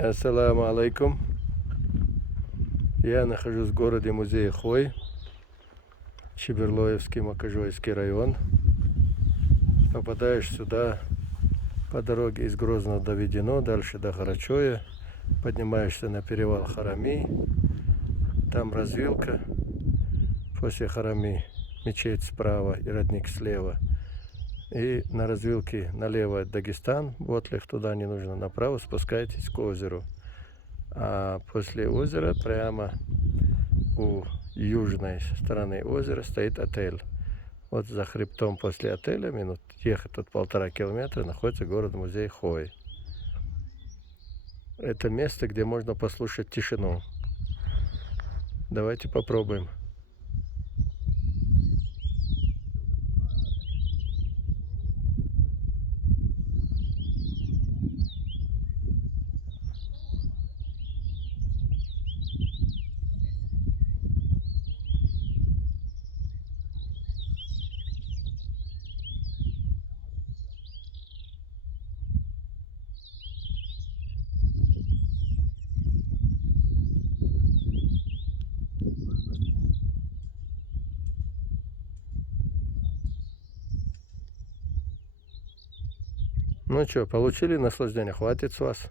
Ассаламу алейкум. Я нахожусь в городе музее Хой, Чеберлоевский, Макожойский район. Попадаешь сюда по дороге из Грозного до Ведено, дальше до Гарачоя. Поднимаешься на перевал Харами. Там развилка. После Харами мечеть справа и родник слева. И на развилке налево Дагестан, Ботлих, туда не нужно, направо спускаетесь к озеру. А после озера прямо у южной стороны озера стоит отель. Вот за хребтом после отеля, минут ехать тут 1,5 километра, находится город-музей Хой. Это место, где можно послушать тишину. Давайте попробуем. Ну что, получили наслаждение? Хватит с вас.